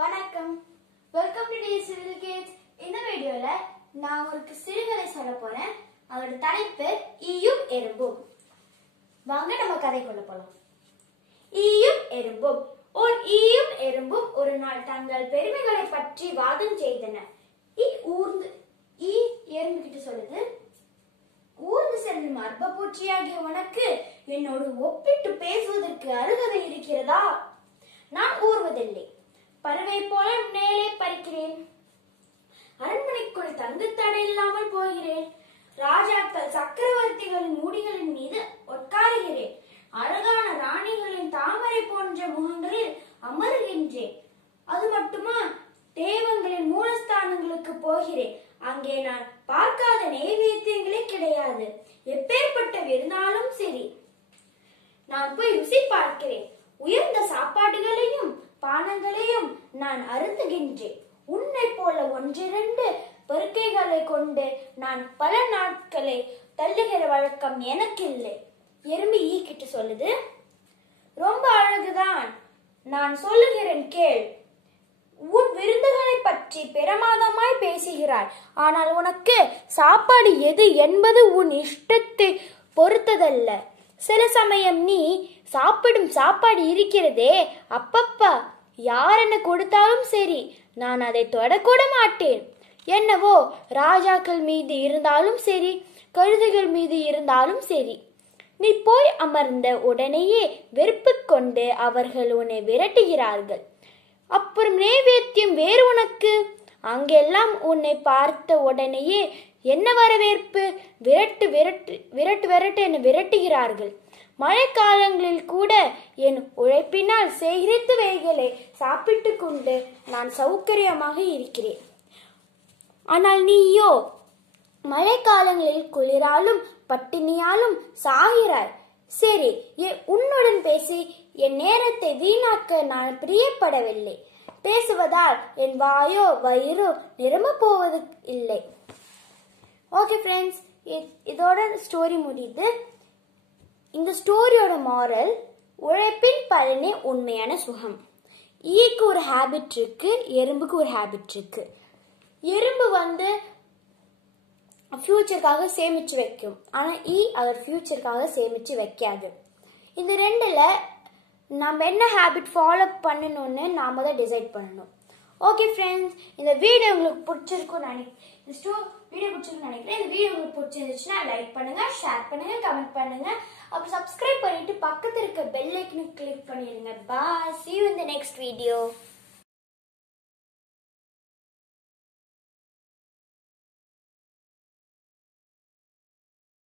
வணக்கம். Welcome to DS little kids. இந்த வீடியோல நான் உங்களுக்கு சிறுகதை சொல்ல போறேன். அதோட தலைப்பு ஈயும் எறும்பும். வாங்க நம்ம கதைக்குள்ள போலாம். ஈயும் எறும்பும். ஈயும் எறும்பும் ஒரு நாள் தங்கள் பெருமைகளை பற்றி வாதம் செய்தன. எறும்பு கிட்ட சொல்லுது, ஊர்ந்து செல்லும் அற்பப்பூச்சியாகிய உனக்கு என்னோடு ஒப்பிட்டு பேசுவதற்கு அருகதை இருக்கிறதா? நான் ஊர்வதில்லை. பறவை போல மேலே பறிக்கிறேன். அரண்மனைக்குள் தங்கு தடை இல்லாமல் போகிறேன். ராஜாக்கள் சக்கரவர்த்திகளின் முடிகளின் மீது உட்காருகிறேன். அழகான ராணிகளின் தாமரை போன்ற முகங்களில் அமருகின்றேன். அது மட்டுமா, தெய்வங்களின் மூலஸ்தானங்களுக்கு போகிறேன். அங்கே நான் பார்க்காத நைவேத்தியங்களே கிடையாது. எப்பேற்பட்ட விருந்தாலும் சரி, நான் போய் ருசி பார்க்கிறேன். உயர்ந்த சாப்பாடுகளையும் பானங்களையும் நான் அருந்துகின்றேன். உன்னை போல ஒன்றிரண்டு பருக்கைகளை கொண்டு நான் பல நாட்களை தள்ளுகிற வழக்கம் எனக்கு இல்லை. எறும்பு ஈ கிட்ட சொல்லுது, ரொம்ப அழகுதான், நான் சொல்லுகிறேன் கேள். உன் விருந்துகளை பற்றி பிரமாதமாய் பேசுகிறாய். ஆனால் உனக்கு சாப்பாடு எது என்பது உன் இஷ்டத்தை பொறுத்ததல்ல. சில சமயம் நீ சாப்பிடும் சாப்பாடு இருக்கிறதே, அப்பப்பா, யார் என்ன கொடுத்தாலும் சரி, நான் அதை தொடக்கூட மாட்டேன். என்னவோ ராஜாக்கள் மீது இருந்தாலும் சரி, கழுதைகள் மீது இருந்தாலும் சரி, நீ போய் அமர்ந்த உடனேயே வெறுப்பு கொண்டு அவர்கள் உன்னை விரட்டுகிறார்கள். அப்புறம் நைவேத்தியம் வேறு உனக்கு. அங்கெல்லாம் உன்னை பார்த்த உடனேயே என்ன வரவேற்பு? விரட்டு விரட்டு விரட்டு விரட்டு என விரட்டுகிறார்கள். மழை காலங்களில் கூட என் உழைப்பினால் சேகரித்து வைகளை சாப்பிட்டு கொண்டு நான் சௌகரியமாக இருக்கிறேன். ஆனால் நீயோ மழை காலங்களில் குளிராலும் பட்டினியாலும் சாகிறாய். சரி, உன்னுடன் பேசி என் நேரத்தை வீணாக்க நான் பிரியப்படவில்லை. பேசுவதால் என் வாயோ வயிறோ நிரம்ப போவது இல்லை. ஓகே ஃப்ரெண்ட்ஸ், இதோட ஸ்டோரி முடியுது. இந்த ஸ்டோரியோட மாரல், உழைப்பின் பலனே உண்மையான சுகம். ஈக்கு ஒரு ஹேபிட் இருக்கு, எறும்புக்கு ஒரு ஹேபிட் இருக்கு. எறும்பு ஃபியூச்சருக்காக சேமிச்சு வைக்கும், ஆனா அதோட ஃபியூச்சருக்காக சேமிச்சு வைக்காது. இந்த ரெண்டுல நம்ம என்ன ஹேபிட் ஃபாலோ பண்ணணும்னு நாம தான் டிசைட் பண்ணணும். ஓகே ஃப்ரெண்ட்ஸ், இந்த வீடியோ உங்களுக்கு பிடிச்சிருக்கும்னு நினைக்கிறேன். இந்த வீடியோ உங்களுக்கு பிடிச்சிருந்துச்சுன்னா லைக் பண்ணுங்க, ஷேர் பண்ணுங்க, கமெண்ட் பண்ணுங்க. அப்புறம் சப்ஸ்கிரைப் பண்ணிட்டு பக்கத்துல இருக்க பெல் ஐக்கனை கிளிக் பண்ணிடுங்க. Bye. See you in the next video.